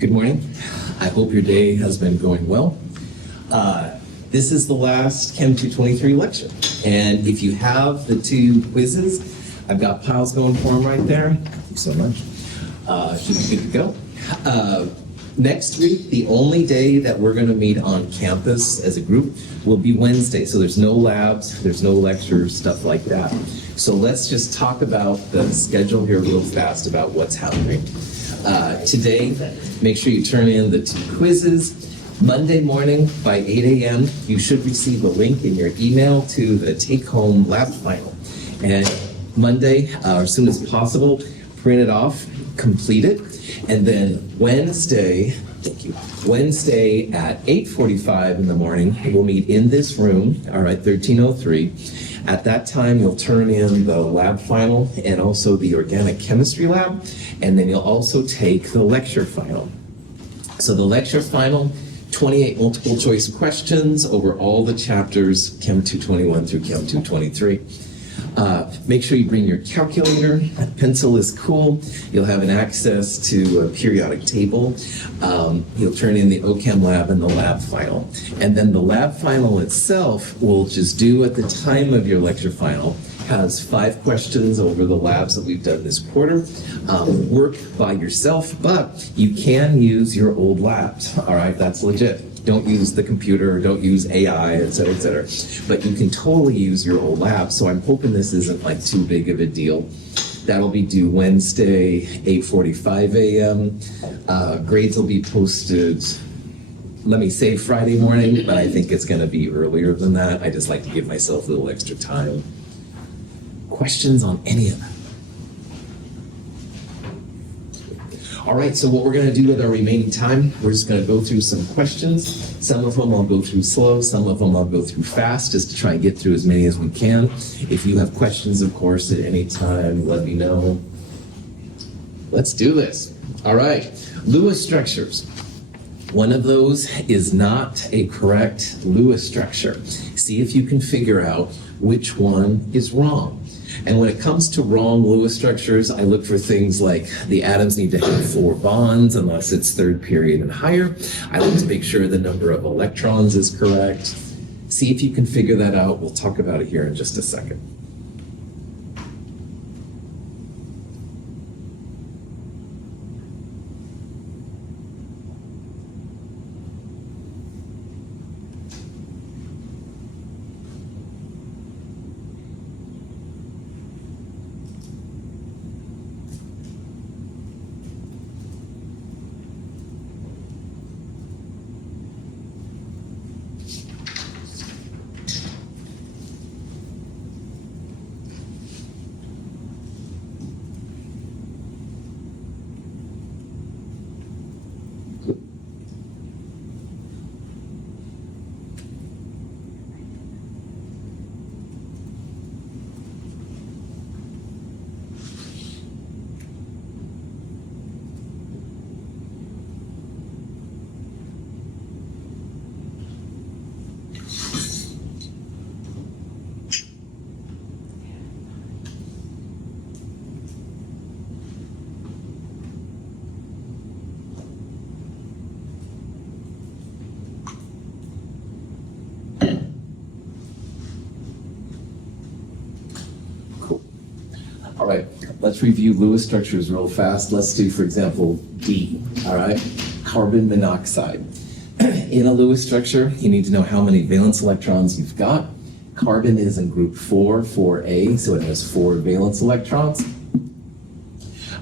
Good morning. I hope your day has been going well. This is the last Chem 223 lecture. And if you have the two quizzes, I've got piles going for them right there. Thank you so much. Should be good to go. Next week, the only day that we're going to meet on campus as a group will be Wednesday. So there's no labs, there's no lectures, stuff like that. So let's just talk about the schedule here real fast about what's happening. Today, make sure you turn in the two quizzes. Monday morning by 8 a.m., you should receive a link in your email to the take-home lab final. And Monday, as soon as possible, print it off, complete it, and then Wednesday at 8:45 in the morning, we'll meet in this room, all right, 1303. At that time, you'll turn in the lab final and also the organic chemistry lab, and then you'll also take the lecture final. So the lecture final, 28 multiple choice questions over all the chapters, Chem 221 through Chem 223. Make sure you bring your calculator. Pencil is cool. You'll have an access to a periodic table. You'll turn in the OChem lab and the lab final. And then the lab final itself will just do at the time of your lecture final. Has 5 questions over the labs that we've done this quarter. Work by yourself, but you can use your old labs. All right, that's legit. Don't use the computer, don't use AI, et cetera, et cetera. But you can totally use your old lab. So I'm hoping this isn't like too big of a deal. That'll be due Wednesday, 8:45 a.m. Grades will be posted, let me say Friday morning, but I think it's gonna be earlier than that. I just like to give myself a little extra time. Questions on any of that? All right, so what we're going to do with our remaining time, we're just going to go through some questions. Some of them I'll go through slow, some of them I'll go through fast, just to try and get through as many as we can. If you have questions, of course, at any time, let me know. Let's do this. All right, Lewis structures. One of those is not a correct Lewis structure. See if you can figure out which one is wrong. And when it comes to wrong Lewis structures, I look for things like the atoms need to have 4 bonds unless it's third period and higher. I like to make sure the number of electrons is correct. See if you can figure that out. We'll talk about it here in just a second. All right, let's review Lewis structures real fast. Let's do, for example, D, all right? Carbon monoxide. In a Lewis structure, you need to know how many valence electrons you've got. Carbon is in group 4, 4A, so it has 4 valence electrons.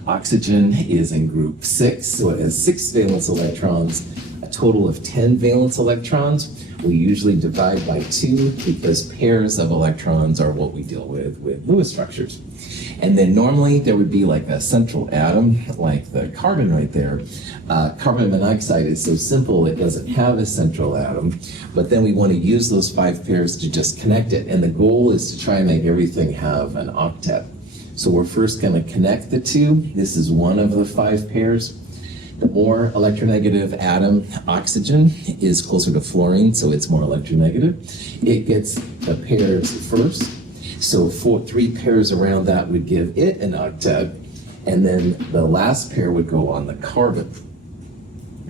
Oxygen is in group 6, so it has 6 valence electrons, a total of 10 valence electrons. We usually divide by 2 because pairs of electrons are what we deal with Lewis structures. And then normally there would be like a central atom, like the carbon right there. Carbon monoxide is so simple, it doesn't have a central atom, but then we want to use those 5 pairs to just connect it. And the goal is to try and make everything have an octet. So we're first going to connect the 2. This is one of the 5 pairs. The more electronegative atom, oxygen, is closer to fluorine, so it's more electronegative. It gets the pairs first. So 3 pairs around that would give it an octet, and then the last pair would go on the carbon.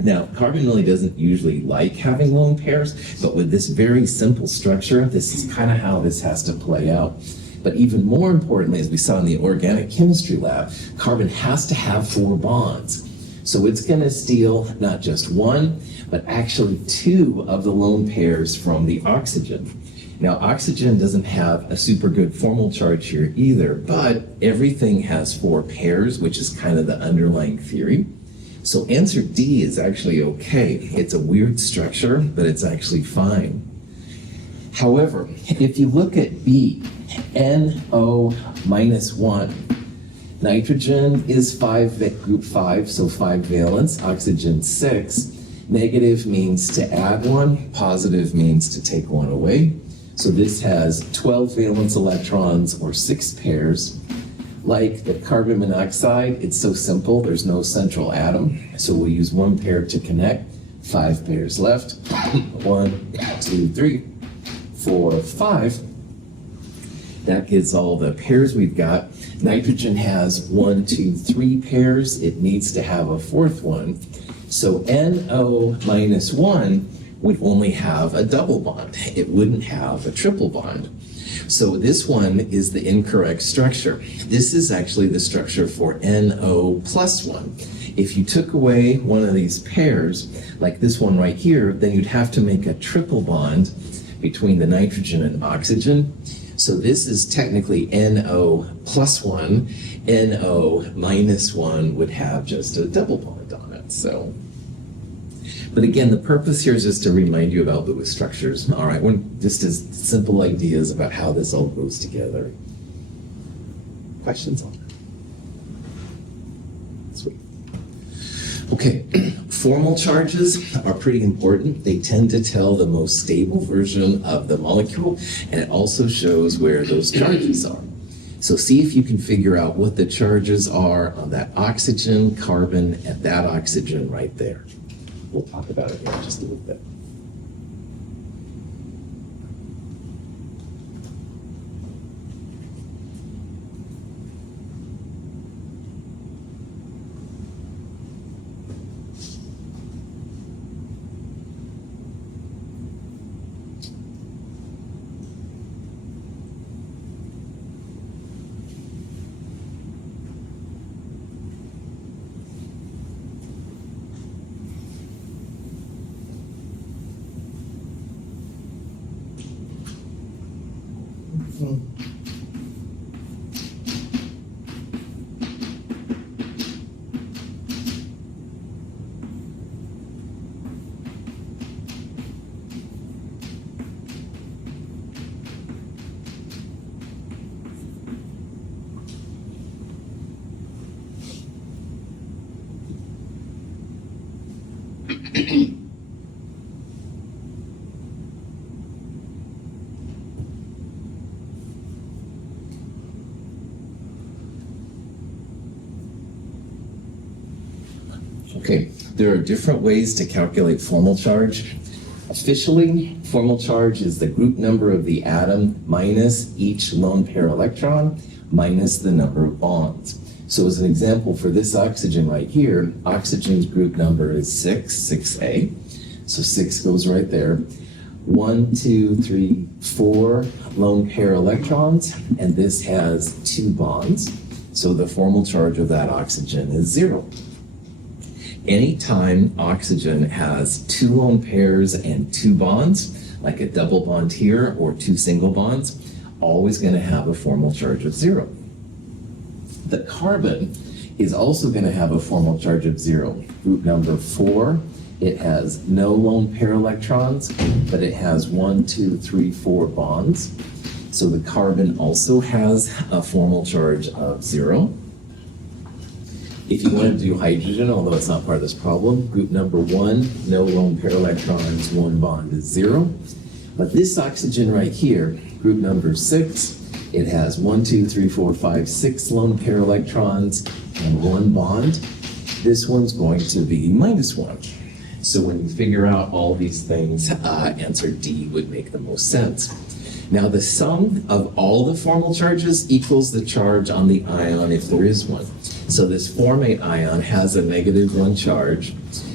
Now, carbon really doesn't usually like having lone pairs, but with this very simple structure, this is kind of how this has to play out. But even more importantly, as we saw in the organic chemistry lab, carbon has to have 4 bonds. So it's going to steal not just 1, but actually 2 of the lone pairs from the oxygen. Now, oxygen doesn't have a super good formal charge here either, but everything has 4 pairs, which is kind of the underlying theory. So answer D is actually okay. It's a weird structure, but it's actually fine. However, if you look at B, NO minus 1, nitrogen is group 5, so 5 valence, oxygen 6. Negative means to add 1, positive means to take 1 away. So this has 12 valence electrons, or 6 pairs. Like the carbon monoxide, it's so simple, there's no central atom. So we'll use 1 pair to connect, 5 pairs left. 1, 2, 3, 4, 5. That gives all the pairs we've got. Nitrogen has 1, 2, 3 pairs. It needs to have a 4th one. So NO minus 1 would only have a double bond. It wouldn't have a triple bond. So this one is the incorrect structure. This is actually the structure for NO plus 1. If you took away one of these pairs, like this one right here, then you'd have to make a triple bond between the nitrogen and oxygen. So this is technically NO plus 1. NO minus 1 would have just a double bond on it. So, but again, the purpose here is just to remind you about Lewis structures. All right, just as simple ideas about how this all goes together. Questions on that? Sweet. Okay, formal charges are pretty important. They tend to tell the most stable version of the molecule, and it also shows where those charges are. So see if you can figure out what the charges are on that oxygen, carbon, and that oxygen right there. We'll talk about it in just a little bit. Okay, there are different ways to calculate formal charge. Officially, formal charge is the group number of the atom minus each lone pair electron minus the number of bonds. So as an example for this oxygen right here, oxygen's group number is 6A. So 6 goes right there. 1, 2, 3, 4 lone pair electrons, and this has 2 bonds. So the formal charge of that oxygen is 0. Anytime oxygen has 2 lone pairs and 2 bonds, like a double bond here or 2 single bonds, always going to have a formal charge of 0. The carbon is also going to have a formal charge of 0. Group number 4, it has no lone pair electrons, but it has 1, 2, 3, 4 bonds. So the carbon also has a formal charge of 0. If you want to do hydrogen, although it's not part of this problem, group number 1, no lone pair electrons, 1 bond is 0. But this oxygen right here, group number 6, it has 1, 2, 3, 4, 5, 6 lone pair electrons and 1 bond. This one's going to be -1. So when you figure out all these things, answer D would make the most sense. Now the sum of all the formal charges equals the charge on the ion if there is one. So this formate ion has a -1 charge.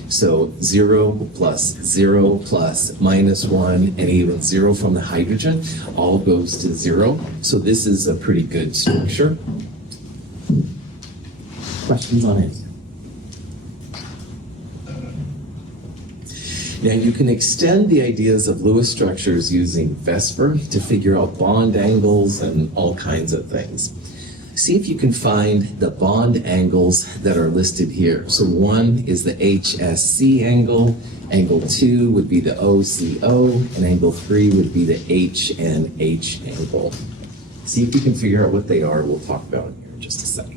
So 0 plus 0 plus minus 1 and even 0 from the hydrogen all goes to 0. So this is a pretty good structure. Questions on it? Now you can extend the ideas of Lewis structures using VSEPR to figure out bond angles and all kinds of things. See if you can find the bond angles that are listed here. So 1 is the HSC angle, angle 2 would be the OCO, and angle 3 would be the H and H angle. See if you can figure out what they are. We'll talk about it here in just a second.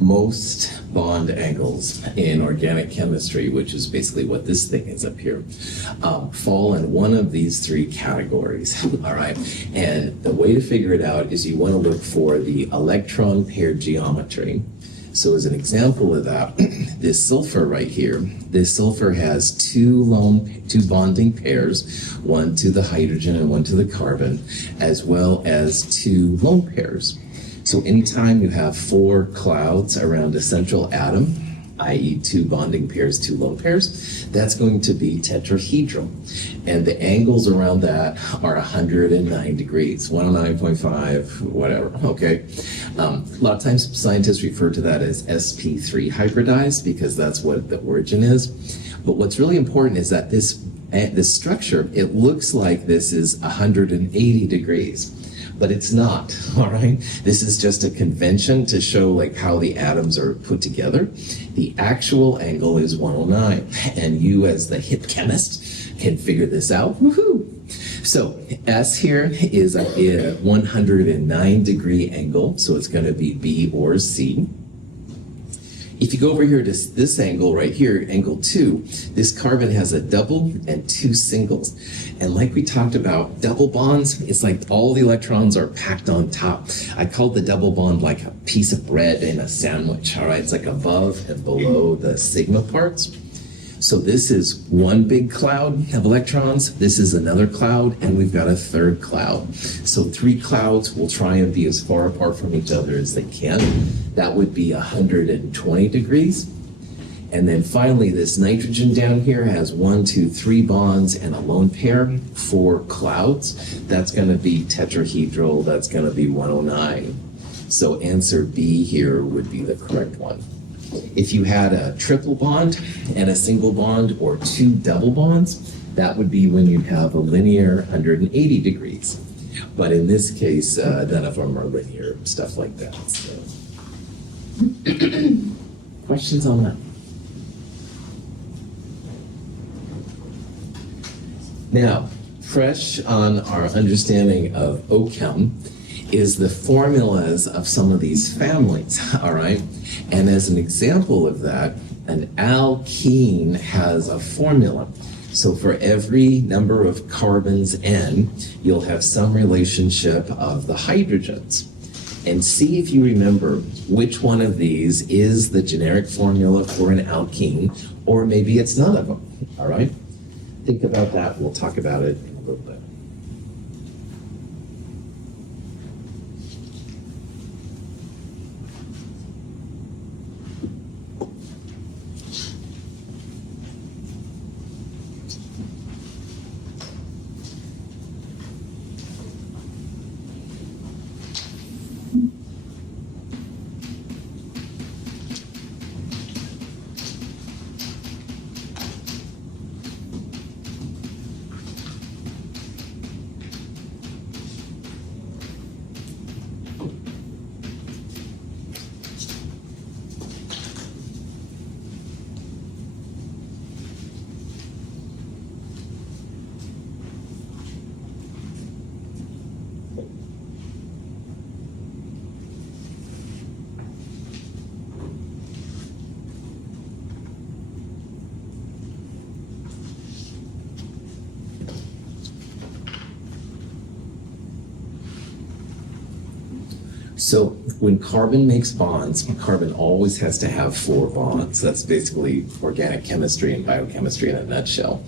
Most bond angles in organic chemistry, which is basically what this thing is up here, fall in one of these three categories, all right? And the way to figure it out is you want to look for the electron pair geometry. So as an example of that, this sulfur right here, this sulfur has two bonding pairs, one to the hydrogen and one to the carbon, as well as two lone pairs. So anytime you have 4 clouds around a central atom, i.e. 2 bonding pairs, 2 lone pairs, that's going to be tetrahedral. And the angles around that are 109 degrees, 109.5, whatever, okay? A lot of times scientists refer to that as sp3 hybridized because that's what the origin is. But what's really important is that this structure, it looks like this is 180 degrees. But it's not, all right? This is just a convention to show like how the atoms are put together. The actual angle is 109, and you as the hip chemist can figure this out, woohoo! So S here is a 109 degree angle, so it's gonna be B or C. If you go over here to this angle right here, angle 2, this carbon has a double and 2 singles. And like we talked about, double bonds, it's like all the electrons are packed on top. I call the double bond like a piece of bread in a sandwich, all right? It's like above and below the sigma parts. So this is one big cloud of electrons, this is another cloud, and we've got a third cloud. So 3 clouds will try and be as far apart from each other as they can. That would be 120 degrees. And then finally, this nitrogen down here has 1, 2, 3 bonds and a lone pair, 4 clouds. That's gonna be tetrahedral, that's gonna be 109. So answer B here would be the correct one. If you had a triple bond and a single bond or 2 double bonds, that would be when you have a linear 180 degrees. But in this case, none of them are linear, stuff like that. So. Questions on that? Now, fresh on our understanding of OChem is the formulas of some of these families, all right? And as an example of that, an alkene has a formula. So for every number of carbons N, you'll have some relationship of the hydrogens. And see if you remember which one of these is the generic formula for an alkene, or maybe it's none of them, all right? Think about that. We'll talk about it in a little bit. So when carbon makes bonds, carbon always has to have 4 bonds. That's basically organic chemistry and biochemistry in a nutshell.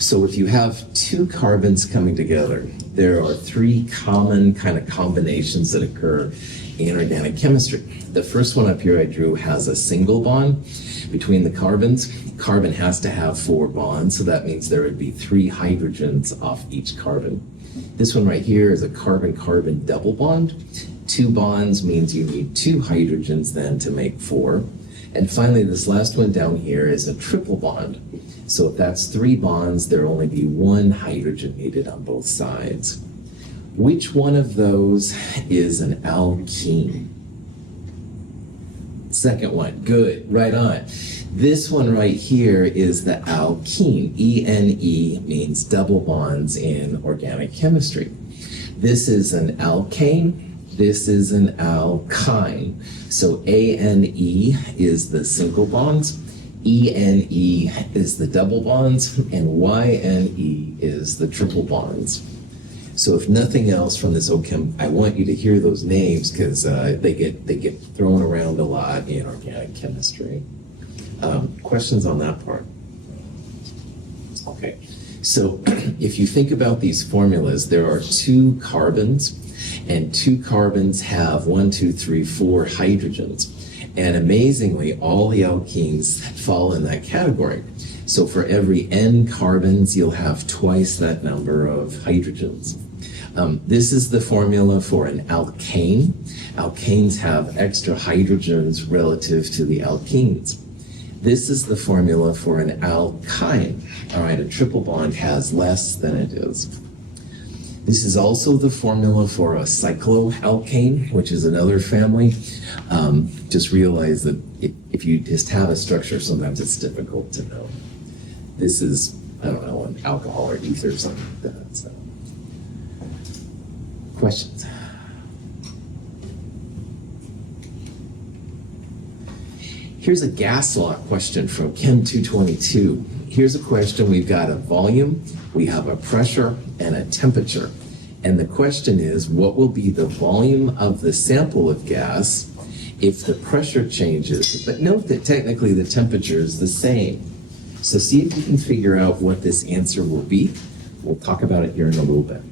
So if you have 2 carbons coming together, there are 3 common kind of combinations that occur in organic chemistry. The first one up here I drew has a single bond between the carbons. Carbon has to have 4 bonds, so that means there would be 3 hydrogens off each carbon. This one right here is a carbon-carbon double bond. 2 bonds means you need 2 hydrogens then to make 4. And finally, this last one down here is a triple bond. So if that's 3 bonds, there'll only be 1 hydrogen needed on both sides. Which one of those is an alkene? Second one, good, right on. This one right here is the alkene. ENE means double bonds in organic chemistry. This is an alkane. This is an alkyne. So ANE is the single bonds, ENE is the double bonds, and YNE is the triple bonds. So if nothing else from this OChem, I want you to hear those names because they get thrown around a lot in organic chemistry. Questions on that part? Okay. So if you think about these formulas, there are 2 carbons, and 2 carbons have 1, 2, 3, 4 hydrogens. And amazingly, all the alkenes fall in that category. So for every N carbons, you'll have twice that number of hydrogens. This is the formula for an alkane. Alkanes have extra hydrogens relative to the alkenes. This is the formula for an alkyne. All right, a triple bond has less than it is. This is also the formula for a cycloalkane, which is another family. Just realize that if you just have a structure, sometimes it's difficult to know. This is, I don't know, an alcohol or ether or something like that. So. Questions? Here's a gas law question from Chem 222. Here's a question. We've got a volume, we have a pressure, and a temperature. And the question is, what will be the volume of the sample of gas if the pressure changes? But note that technically the temperature is the same. So see if you can figure out what this answer will be. We'll talk about it here in a little bit.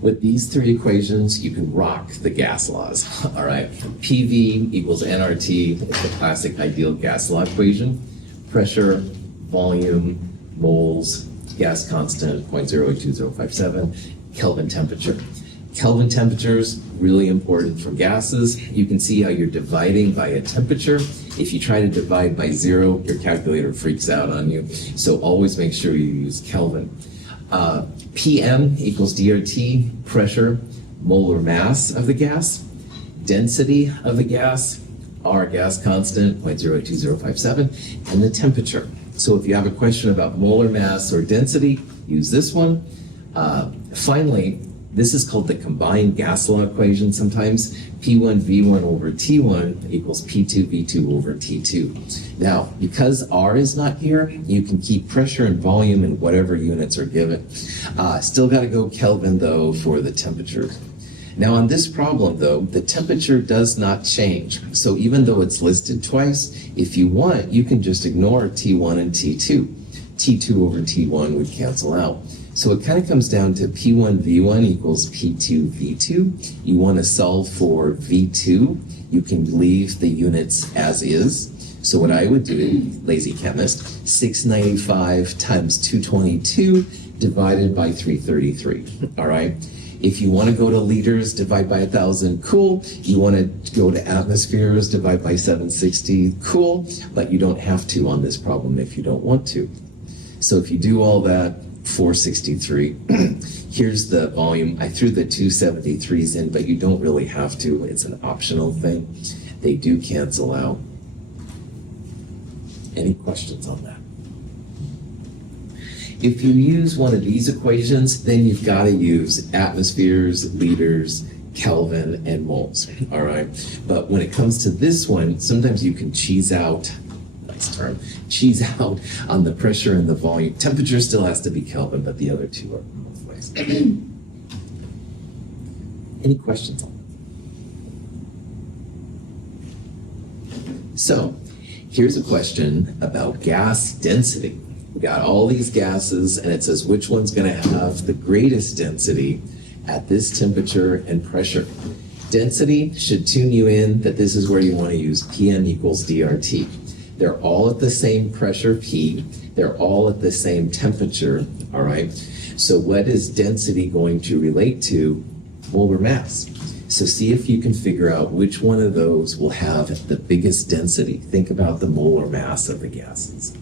With these three equations, you can rock the gas laws, all right? PV equals nRT, it's the classic ideal gas law equation. Pressure, volume, moles, gas constant, 0.082057, Kelvin temperature. Kelvin temperatures, really important for gases. You can see how you're dividing by a temperature. If you try to divide by 0, your calculator freaks out on you. So always make sure you use Kelvin. PM equals DRT, pressure, molar mass of the gas, density of the gas, R gas constant, 0.02057, and the temperature. So if you have a question about molar mass or density, use this one. Finally, this is called the combined gas law equation sometimes. P1V1 over T1 equals P2V2 over T2. Now, because R is not here, you can keep pressure and volume in whatever units are given. Still got to go Kelvin, though, for the temperature. Now, on this problem, though, the temperature does not change. So even though it's listed twice, if you want, you can just ignore T1 and T2. T2 over T1 would cancel out. So it kind of comes down to P1V1 equals P2V2. You want to solve for V2. You can leave the units as is. So what I would do, lazy chemist, 695 times 222 divided by 333, all right? If you want to go to liters, divide by 1,000, cool. You want to go to atmospheres, divide by 760, cool. But you don't have to on this problem if you don't want to. So if you do all that, 463. Here's the volume. I threw the 273s in, but you don't really have to. It's an optional thing. They do cancel out. Any questions on that? If you use one of these equations, then you've got to use atmospheres, liters, Kelvin, and moles, all right? But when it comes to this one, sometimes you can cheese out, nice term, cheese out on the pressure and the volume. Temperature still has to be Kelvin, but the other two are both ways. Any questions on that? So, here's a question about gas density. We got all these gases, and it says which one's going to have the greatest density at this temperature and pressure. Density should tune you in that this is where you want to use PM equals DRT. They're all at the same pressure, P. They're all at the same temperature, all right? So what is density going to relate to? Molar mass. So see if you can figure out which one of those will have the biggest density. Think about the molar mass of the gases.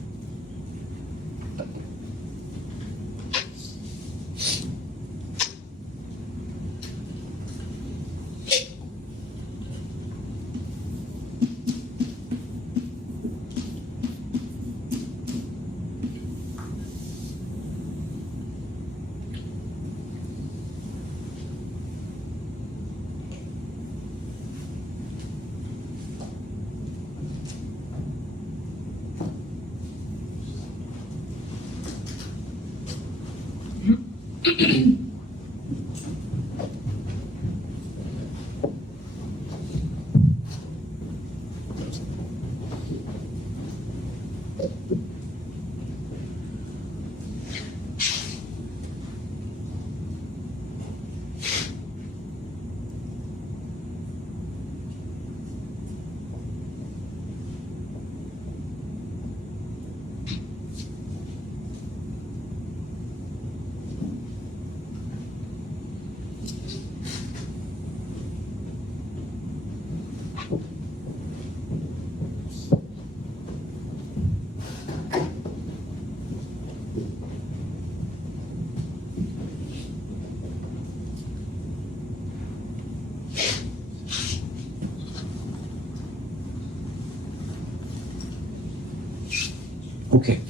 Okay,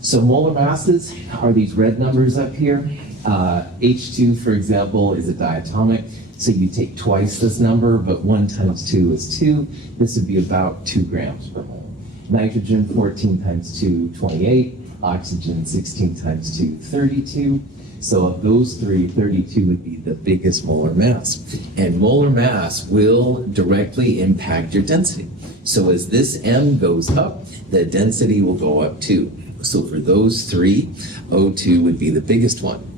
so molar masses are these red numbers up here. H2, for example, is a diatomic, so you take twice this number, but 1 times 2 is 2. This would be about 2 grams per mole. Nitrogen, 14 times 2, 28. Oxygen, 16 times 2, 32. So of those three, 32 would be the biggest molar mass. And molar mass will directly impact your density. So as this M goes up, the density will go up too. So for those three, O2 would be the biggest one.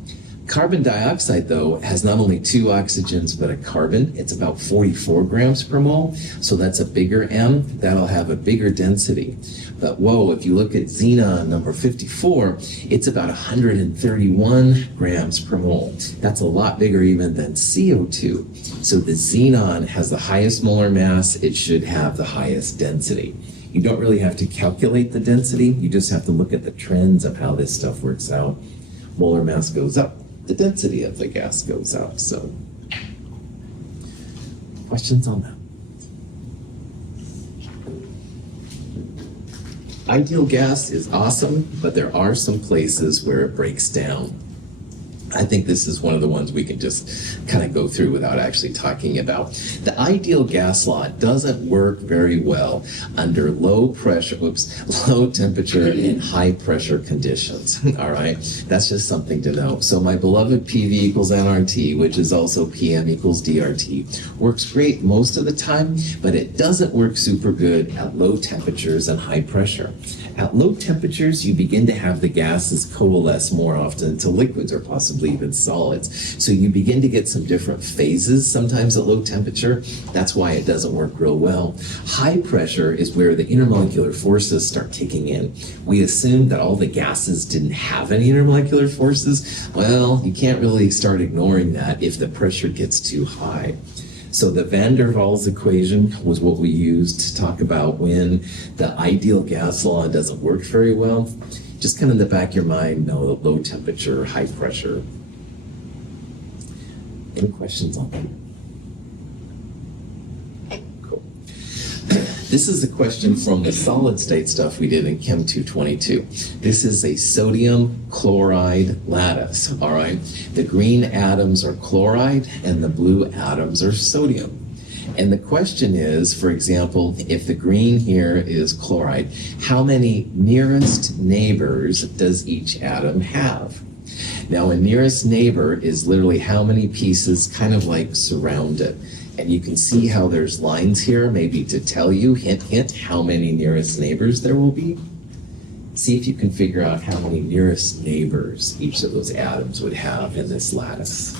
Carbon dioxide, though, has not only 2 oxygens, but a carbon. It's about 44 grams per mole. So that's a bigger M. That'll have a bigger density. But whoa, if you look at xenon number 54, it's about 131 grams per mole. That's a lot bigger even than CO2. So the xenon has the highest molar mass. It should have the highest density. You don't really have to calculate the density. You just have to look at the trends of how this stuff works out. Molar mass goes up, the density of the gas goes up. So, questions on that? Ideal gas is awesome, but there are some places where it breaks down. I think this is one of the ones we can just kind of go through without actually talking about. The ideal gas law doesn't work very well under low temperature and high pressure conditions. All right, that's just something to know. So my beloved PV equals nRT, which is also PM equals DRT, works great most of the time, but it doesn't work super good at low temperatures and high pressure. At low temperatures, you begin to have the gases coalesce more often to liquids or possibly even solids. So you begin to get some different phases sometimes at low temperature. That's why it doesn't work real well. High pressure is where the intermolecular forces start kicking in. We assumed that all the gases didn't have any intermolecular forces. Well, you can't really start ignoring that if the pressure gets too high. So the van der Waals equation was what we used to talk about when the ideal gas law doesn't work very well. Just kind of in the back of your mind, know low temperature, high pressure. Any questions on that? Cool. This is a question from the solid state stuff we did in Chem 222. This is a sodium chloride lattice, all right? The green atoms are chloride and the blue atoms are sodium. And the question is, for example, if the green here is chloride, how many nearest neighbors does each atom have? Now, a nearest neighbor is literally how many pieces kind of like surround it. And you can see how there's lines here, maybe to tell you, hint, hint, how many nearest neighbors there will be. See if you can figure out how many nearest neighbors each of those atoms would have in this lattice.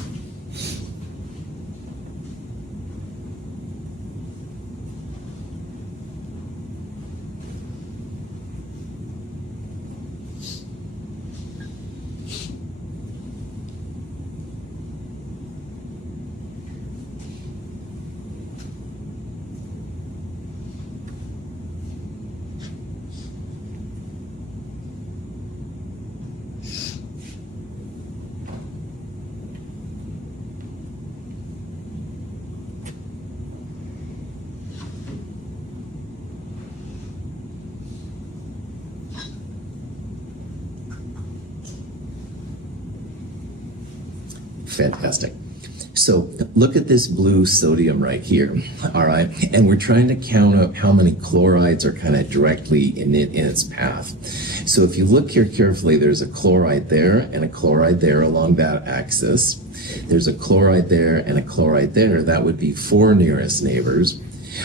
Fantastic. So look at this blue sodium right here, all right? And we're trying to count up how many chlorides are kind of directly in its path. So if you look here carefully, there's a chloride there and a chloride there along that axis. There's a chloride there and a chloride there. That would be 4 nearest neighbors.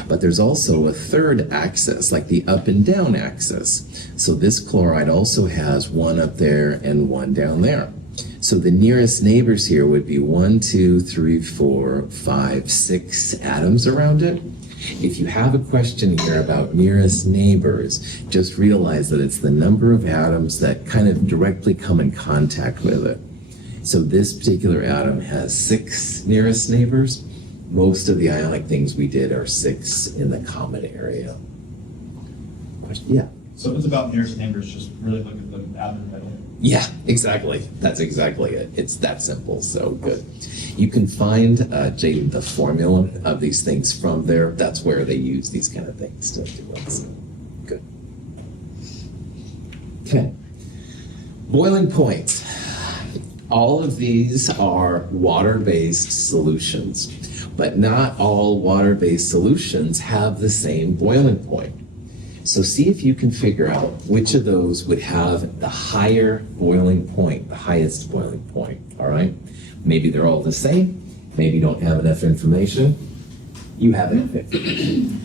But there's also a third axis, like the up and down axis. So this chloride also has 1 up there and 1 down there. So the nearest neighbors here would be 1, 2, 3, 4, 5, 6 atoms around it. If you have a question here about nearest neighbors, just realize that it's the number of atoms that kind of directly come in contact with it. So this particular atom has 6 nearest neighbors. Most of the ionic things we did are 6 in the common area. Question? Yeah. So if it's about nearest neighbors, just really look at the atom in the middle. Yeah, exactly. That's exactly it. It's that simple. So good. You can find, Jaden, the formula of these things from there. That's where they use these kind of things to do it. So good. Okay. Boiling points. All of these are water-based solutions, but not all water-based solutions have the same boiling point. So see if you can figure out which of those would have the higher boiling point, the highest boiling point, all right? Maybe they're all the same. Maybe you don't have enough information. You have it.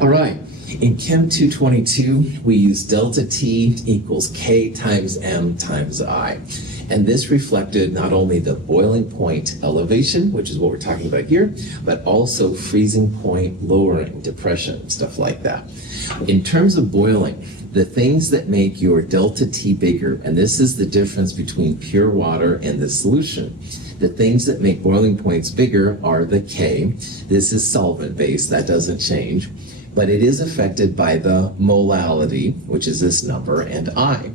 All right, in Chem 222, we use delta T equals K times M times I. And this reflected not only the boiling point elevation, which is what we're talking about here, but also freezing point lowering, depression, stuff like that. In terms of boiling, the things that make your delta T bigger, and this is the difference between pure water and the solution, the things that make boiling points bigger are the K. This is solvent-based, that doesn't change. But it is affected by the molality, which is this number, and I.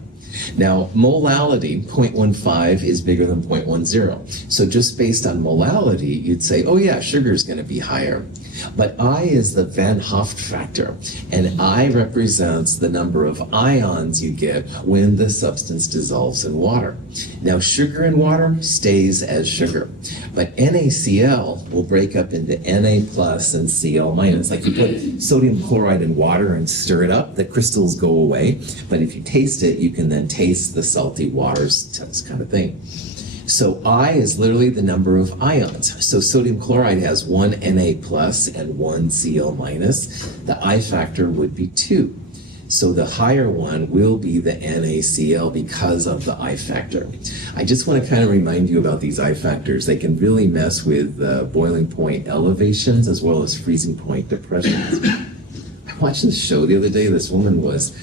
Now, molality, 0.15, is bigger than 0.10. So just based on molality, you'd say, oh yeah, sugar is going to be higher. But I is the Van Hoft factor, and I represents the number of ions you get when the substance dissolves in water. Now, sugar in water stays as sugar, but NaCl will break up into Na plus and Cl minus. Like you put sodium chloride in water and stir it up, the crystals go away, but if you taste it, you can then taste the salty waters, this kind of thing. So I is literally the number of ions. So sodium chloride has one Na plus and one Cl minus. The I factor would be 2. So the higher one will be the NaCl because of the I factor. I just want to kind of remind you about these I factors. They can really mess with boiling point elevations as well as freezing point depressions. I watched this show the other day. This woman was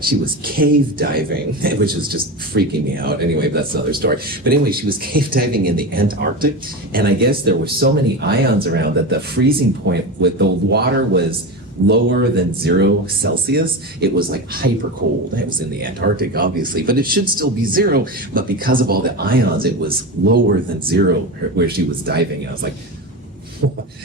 she was cave diving, which is just freaking me out. Anyway, that's another story. But anyway, she was cave diving in the Antarctic, and I guess there were so many ions around that the freezing point with the water was lower than 0 Celsius. It was like hyper cold. It was in the Antarctic, obviously, but it should still be 0. But because of all the ions, it was lower than 0 where she was diving. And I was like,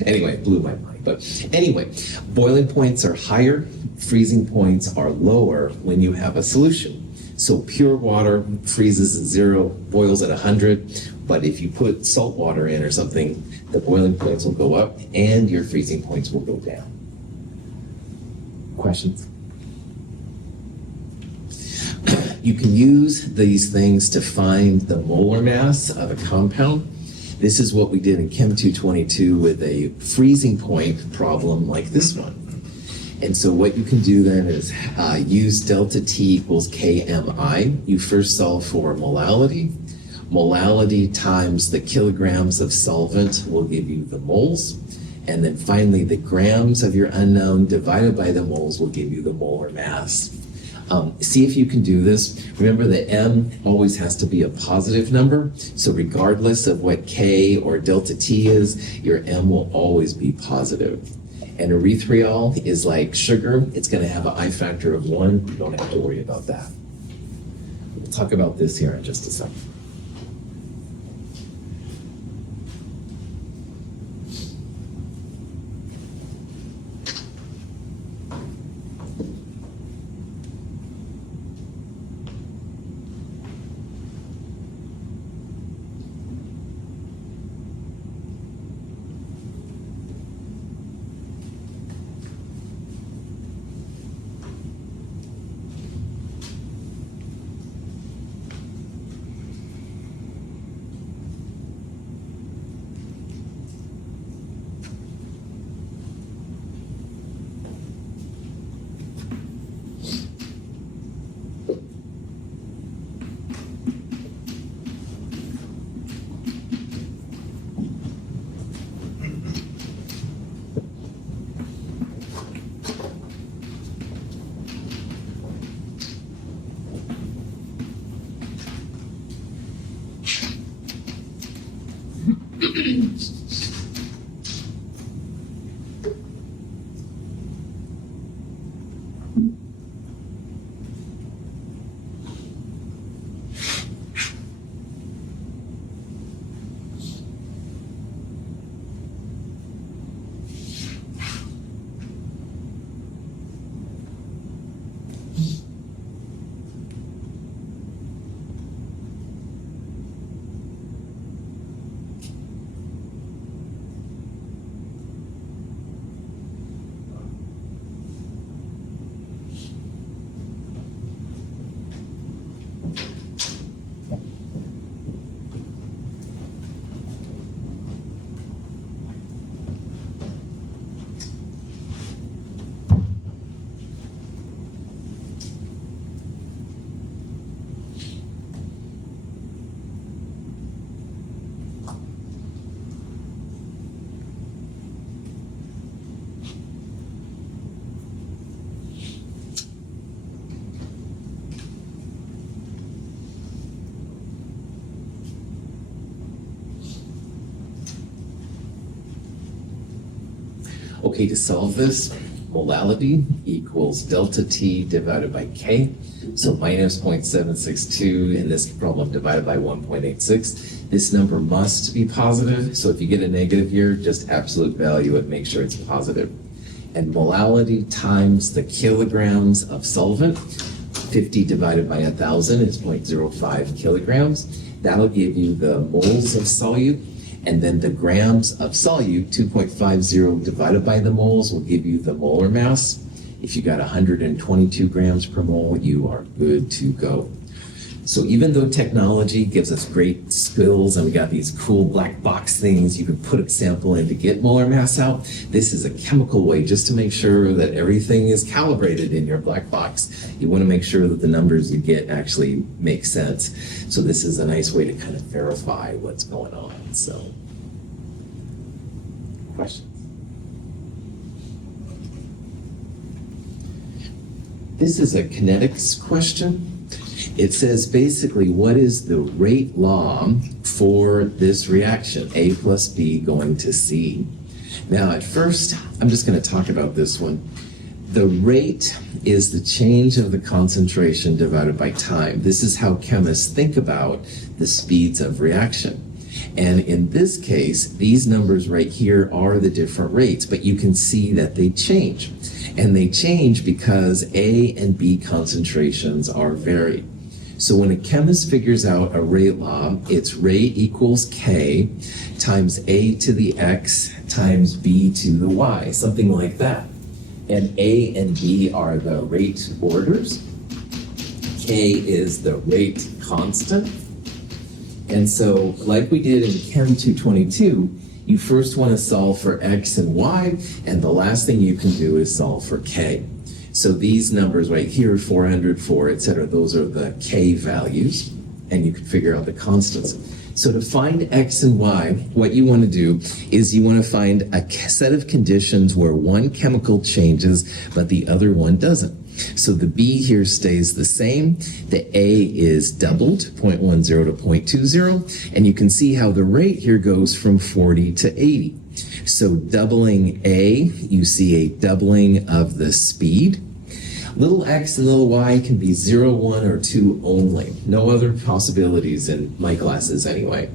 anyway, it blew my mind. But anyway, boiling points are higher, freezing points are lower when you have a solution. So pure water freezes at 0, boils at 100, but if you put salt water in or something, the boiling points will go up and your freezing points will go down. Questions? You can use these things to find the molar mass of a compound. This is what we did in Chem 222 with a freezing point problem like this one. And so what you can do then is use delta T equals KMI. You first solve for molality. Molality times the kilograms of solvent will give you the moles. And then finally, the grams of your unknown divided by the moles will give you the molar mass. See if you can do this. Remember that M always has to be a positive number. So regardless of what K or delta T is, your M will always be positive. And erythritol is like sugar. It's going to have an I factor of 1. You don't have to worry about that. We'll talk about this here in just a second. Okay, to solve this, molality equals delta T divided by K. So minus 0.762 in this problem divided by 1.86. This number must be positive. So if you get a negative here, just absolute value it, make sure it's positive. And molality times the kilograms of solvent, 50 divided by 1,000 is 0.05 kilograms. That'll give you the moles of solute. And then the grams of solute, 2.50 divided by the moles, will give you the molar mass. If you got 122 grams per mole, you are good to go. So even though technology gives us great skills and we got these cool black box things you can put a sample in to get molar mass out, this is a chemical way just to make sure that everything is calibrated in your black box. You want to make sure that the numbers you get actually make sense. So this is a nice way to kind of verify what's going on. So, questions? This is a kinetics question. It says basically, what is the rate law for this reaction, A plus B going to C? Now, at first, I'm just going to talk about this one. The rate is the change of the concentration divided by time. This is how chemists think about the speeds of reaction. And in this case, these numbers right here are the different rates, but you can see that they change. And they change because A and B concentrations are varied. So when a chemist figures out a rate law, it's rate equals K times A to the X times B to the Y, something like that. And A and B are the rate orders. K is the rate constant. And so, like we did in Chem 222, you first want to solve for X and Y, and the last thing you can do is solve for K. So these numbers right here, 404, etc., those are the K values, and you can figure out the constants. So to find X and Y, what you want to do is you want to find a set of conditions where one chemical changes, but the other one doesn't. So the B here stays the same. The A is doubled, 0.10 to 0.20, and you can see how the rate here goes from 40 to 80. So doubling A, you see a doubling of the speed. Little x and little y can be 0, 1, or 2 only. No other possibilities in my classes anyway.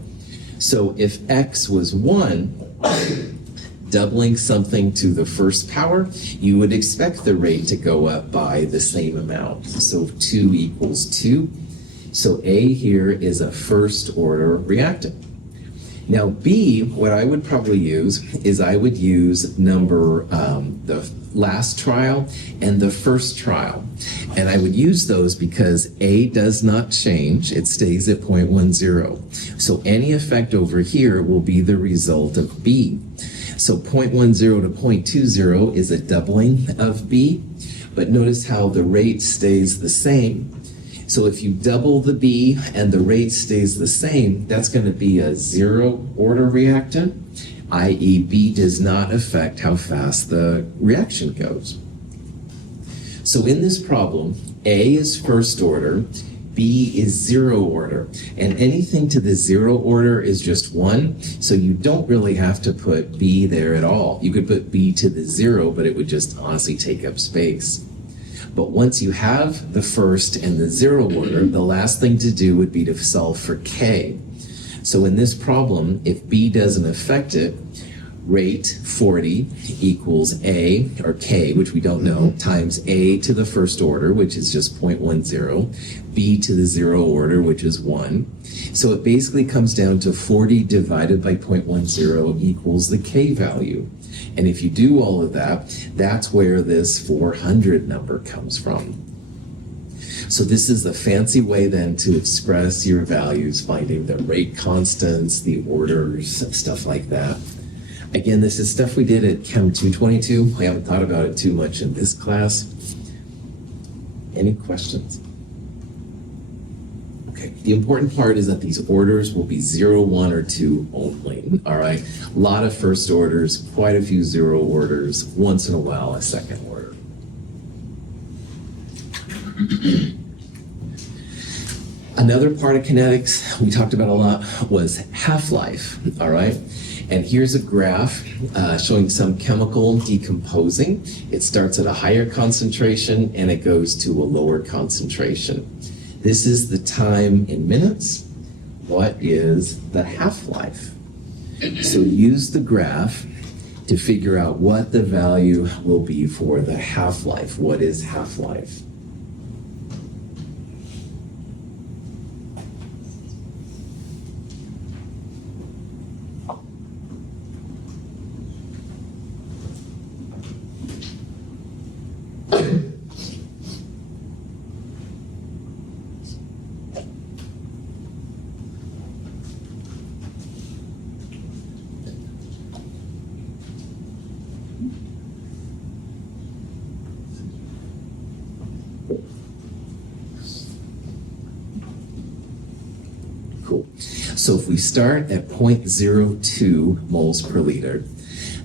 So if x was 1, doubling something to the first power, you would expect the rate to go up by the same amount. So 2 equals 2. So A here is a first order reactant. Now B, what I would probably use is I would use the last trial and the first trial. And I would use those because A does not change, it stays at 0.10. So any effect over here will be the result of B. So 0.10 to 0.20 is a doubling of B, but notice how the rate stays the same. So if you double the B and the rate stays the same, that's going to be a zero order reactant, i.e. B does not affect how fast the reaction goes. So in this problem, A is first order, B is zero order, and anything to the zero order is just 1, so you don't really have to put B there at all. You could put B to the 0, but it would just honestly take up space. But once you have the first and the 0 order, the last thing to do would be to solve for K. So in this problem, if B doesn't affect it, rate 40 equals A, or K, which we don't know, times A to the first order, which is just 0.10, B to the 0 order, which is 1. So it basically comes down to 40 divided by 0.10 equals the K value. And if you do all of that, that's where this 400 number comes from. So this is the fancy way then to express your values, finding the rate constants, the orders, stuff like that. Again, this is stuff we did at Chem 222. I haven't thought about it too much in this class. Any questions? Okay, the important part is that these orders will be 0, 1, or 2 only, all right? A lot of first orders, quite a few 0 orders, once in a while a second order. Another part of kinetics we talked about a lot was half-life, all right? And here's a graph showing some chemical decomposing. It starts at a higher concentration and it goes to a lower concentration. This is the time in minutes. What is the half-life? So use the graph to figure out what the value will be for the half-life. What is half-life? Cool. So if we start at 0.02 moles per liter,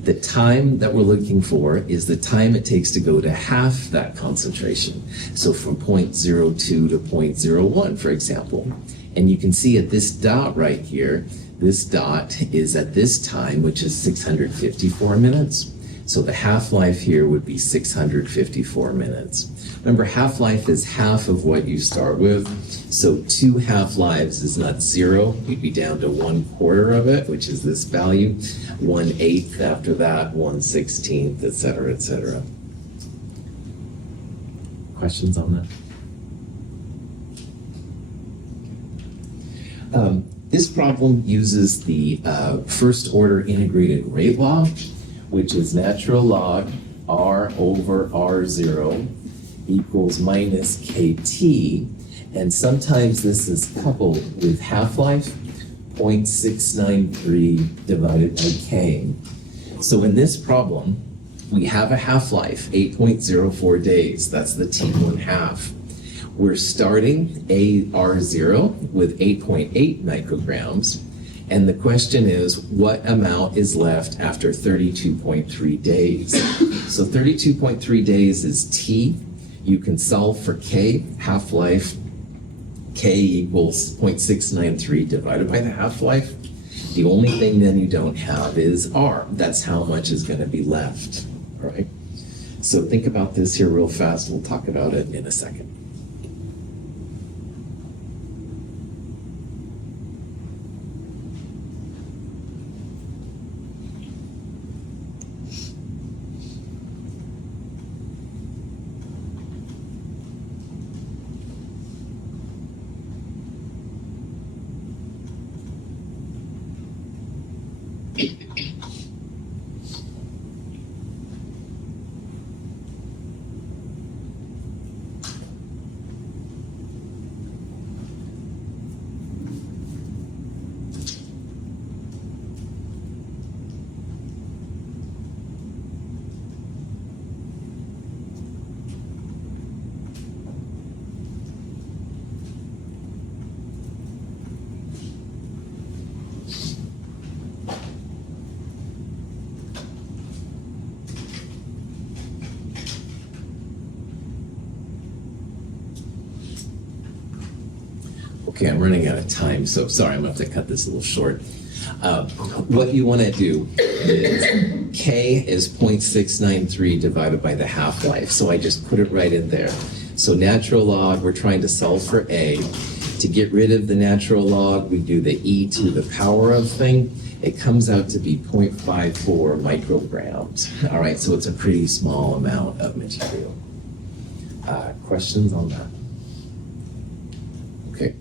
the time that we're looking for is the time it takes to go to half that concentration. So from 0.02 to 0.01, for example. And you can see at this dot right here, this dot is at this time, which is 654 minutes. So the half-life here would be 654 minutes. Remember, half-life is half of what you start with. So 2 half-lives is not 0. You'd be down to 1/4 of it, which is this value. 1/8 after that, 1/16, et cetera, et cetera. Questions on that? This problem uses the first order integrated rate law, which is natural log R over R0 equals minus KT. And sometimes this is coupled with half-life, 0.693 divided by K. So in this problem, we have a half-life, 8.04 days. That's the T1 half. We're starting AR0 with 8.8 micrograms. And the question is, what amount is left after 32.3 days? So 32.3 days is T. You can solve for K, half-life. K equals 0.693 divided by the half-life. The only thing then you don't have is R. That's how much is going to be left, all right? So think about this here real fast. We'll talk about it in a second. Okay, I'm running out of time, so sorry, I'm gonna have to cut this a little short. What you wanna do is K is 0.693 divided by the half-life, so I just put it right in there. So natural log, we're trying to solve for A. To get rid of the natural log, we do the e to the power of thing. It comes out to be 0.54 micrograms. All right, so it's a pretty small amount of material. Questions on that? Okay.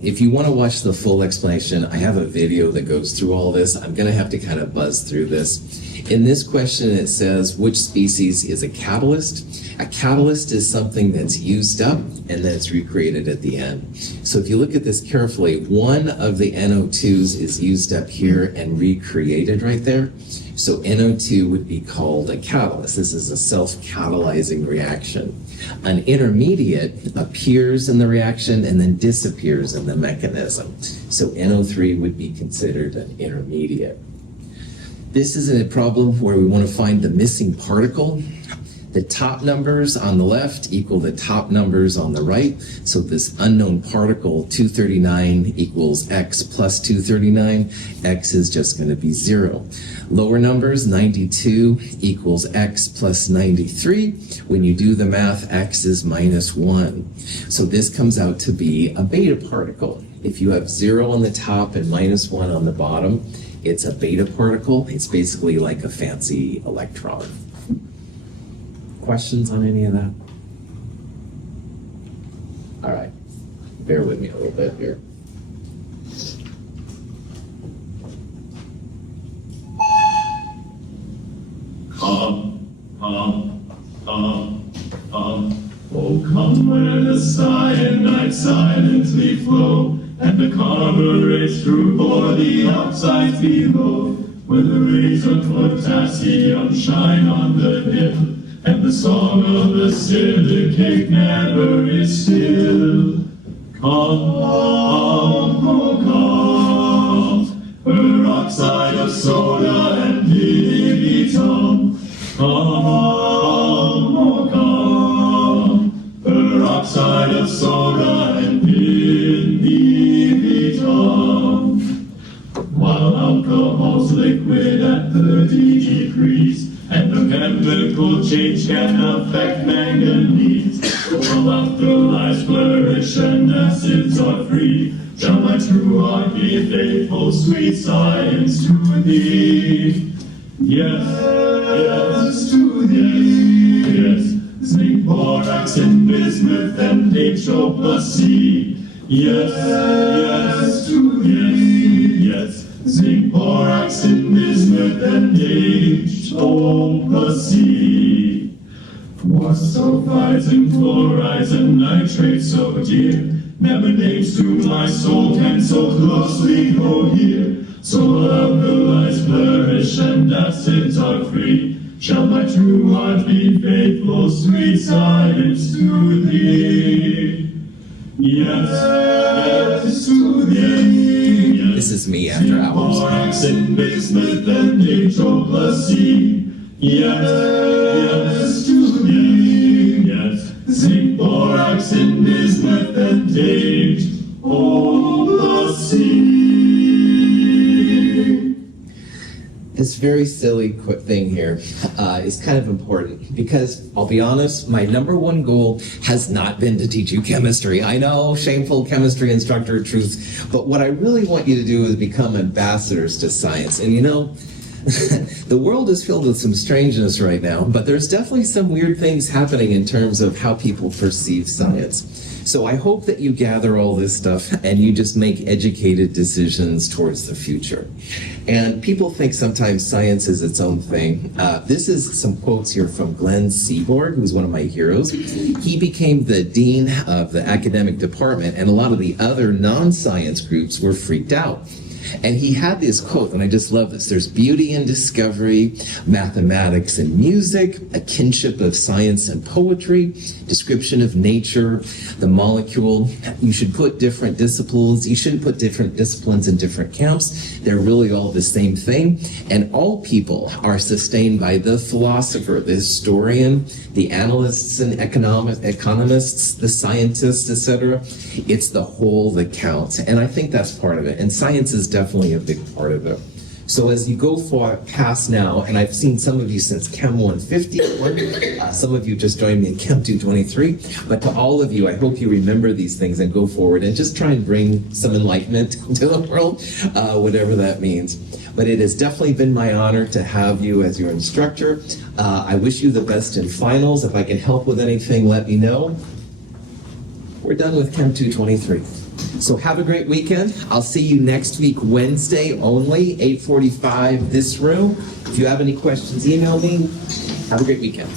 If you want to watch the full explanation, I have a video that goes through all this. I'm going to have to kind of buzz through this. In this question, it says, which species is a catalyst? A catalyst is something that's used up and then it's recreated at the end. So if you look at this carefully, one of the NO2s is used up here and recreated right there. So NO2 would be called a catalyst. This is a self-catalyzing reaction. An intermediate appears in the reaction and then disappears in the mechanism. So NO3 would be considered an intermediate. This is a problem where we want to find the missing particle. The top numbers on the left equal the top numbers on the right. So this unknown particle, 239 equals x plus 239. X is just going to be 0. Lower numbers, 92 equals x plus 93. When you do the math, x is minus 1. So this comes out to be a beta particle. If you have 0 on the top and minus 1 on the bottom, it's a beta particle. It's basically like a fancy electron. Questions on any of that? All right, bear with me a little bit here. Oh, come where the cyanide silently flow, and the carburetes through o'er the outsides below, where the rays of potassium shine on the hill, and the song of the silicate never is still. Come, oh come, peroxide of soda and pivitum. Come, oh come, peroxide of soda and pivitum. While alcohol's liquid at 30 degrees, and the chemical change can affect manganese. While afterlives flourish and acids are free, shall my true heart be faithful, sweet science, to thee? Yes, yes, to thee. Yes, zinc, borax, and bismuth, and HO plus C. Yes, yes, to thee. Yes, zinc, borax, and bismuth, and HO plus C. What sulfides and chlorides and nitrates so dear, never names to my soul can so closely go here. So alkalis flourish and acids are free, shall my true heart be faithful, sweet science, to thee? Yes, yes, to thee. Yes. This is me after hours. Borax and bismuth and HO plus C. Yes, yes, to thee. Yes, zinc, borax, and bismuth and HO plus C. This very silly quick thing here is kind of important because I'll be honest, my number one goal has not been to teach you chemistry. I know, shameful chemistry instructor truth, but what I really want you to do is become ambassadors to science. And you know, the world is filled with some strangeness right now, but there's definitely some weird things happening in terms of how people perceive science. So I hope that you gather all this stuff and you just make educated decisions towards the future. And people think sometimes science is its own thing. This is some quotes here from Glenn Seaborg, who's one of my heroes. He became the dean of the academic department, and a lot of the other non-science groups were freaked out. And he had this quote, and I just love this. There's beauty in discovery, mathematics and music, a kinship of science and poetry, description of nature, the molecule. You should put different disciplines. You shouldn't put different disciplines in different camps. They're really all the same thing. And all people are sustained by the philosopher, the historian, the analysts and economists, the scientists, etc. It's the whole that counts. And I think that's part of it. And science is definitely a big part of it. So as you go past now, and I've seen some of you since Chem 150, some of you just joined me in Chem 223, but to all of you, I hope you remember these things and go forward and just try and bring some enlightenment to the world, whatever that means. But it has definitely been my honor to have you as your instructor. I wish you the best in finals. If I can help with anything, let me know. We're done with Chem 223. So have a great weekend. I'll see you next week, Wednesday only, 8:45, this room. If you have any questions, email me. Have a great weekend.